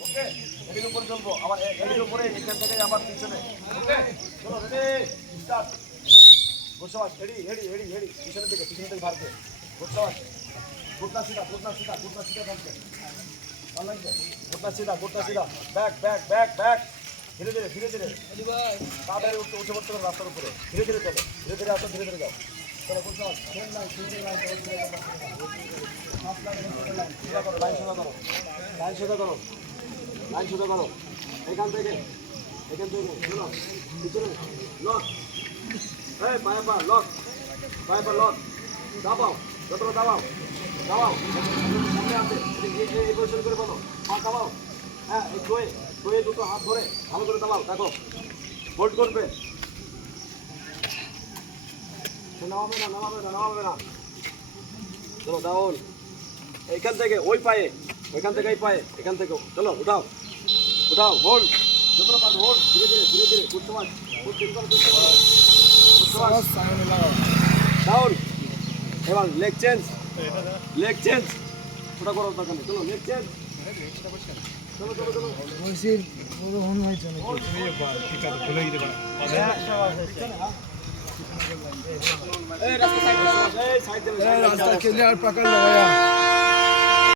ওকে এদিকে উপরে চলবো। আবার এ- উপরে এখান থেকে আবার পিছনে। ওকে চলো রেডি স্টার্ট ঘোষাবাস রেডি রেডি রেডি রেডি পিছনের দিকে পিছনের দিকে ভারতে ঘোষাবাস ঘুরনা সিধা ঘুরনা সিধা ঘুরনা সিধা থাকবে ভালো লাগছে? ঘুরনা সিধা ঘুরনা সিধা। ব্যাক ব্যাক ব্যাক ব্যাক ধীরে ধীরে ধীরে ধীরে। তাড়াতাড়ি উঠে উঠে পড়তে হবে রাস্তার উপরে। ধীরে ধীরে চলো। ধীরে ধীরে আসো ধীরে ধীরে যাও। চলো ঘোষাবাস লাইন সোজা করো লাইন সোজা করো। লাইন সোজা করো। এখান থেকে এখান থেকে শোনো পিছনে, লক। এই পায়ে পা লক। পায়ে পা লক। দাবাও, যতটা দাবাও দাবাও। সামনে আছে এই- পজিশন করে বলো। পা দাবাও। হ্যাঁ এই দোয়ে দোয়ে দুটো হাত ধরে ভালো করে দাবাও, দেখো। হোল্ড করবে। নামাবে না নামাবে না নামাবে না। চলো ডাউন এইখান থেকে, ওই পায়ে। ওইখান থেকে এই পায়ে, এখান থেকে। চলো, উঠাও। উঠাও হোল্ড যতটা পারবে হোল্ড ধীরে ধীরে ধীরে ধীরে করতে পার ডাউন এবার লেগ চেঞ্জ লেগ চেঞ্জ ওটা করো দরকার নেই চলো লেগ চেঞ্জ চলো চলো চলো বলছির পুরো মনে হয়েছে নাকি এই রাস্তা সাইড এই সাইড দেবে रास्ता क्लियर पकड़ लो भैया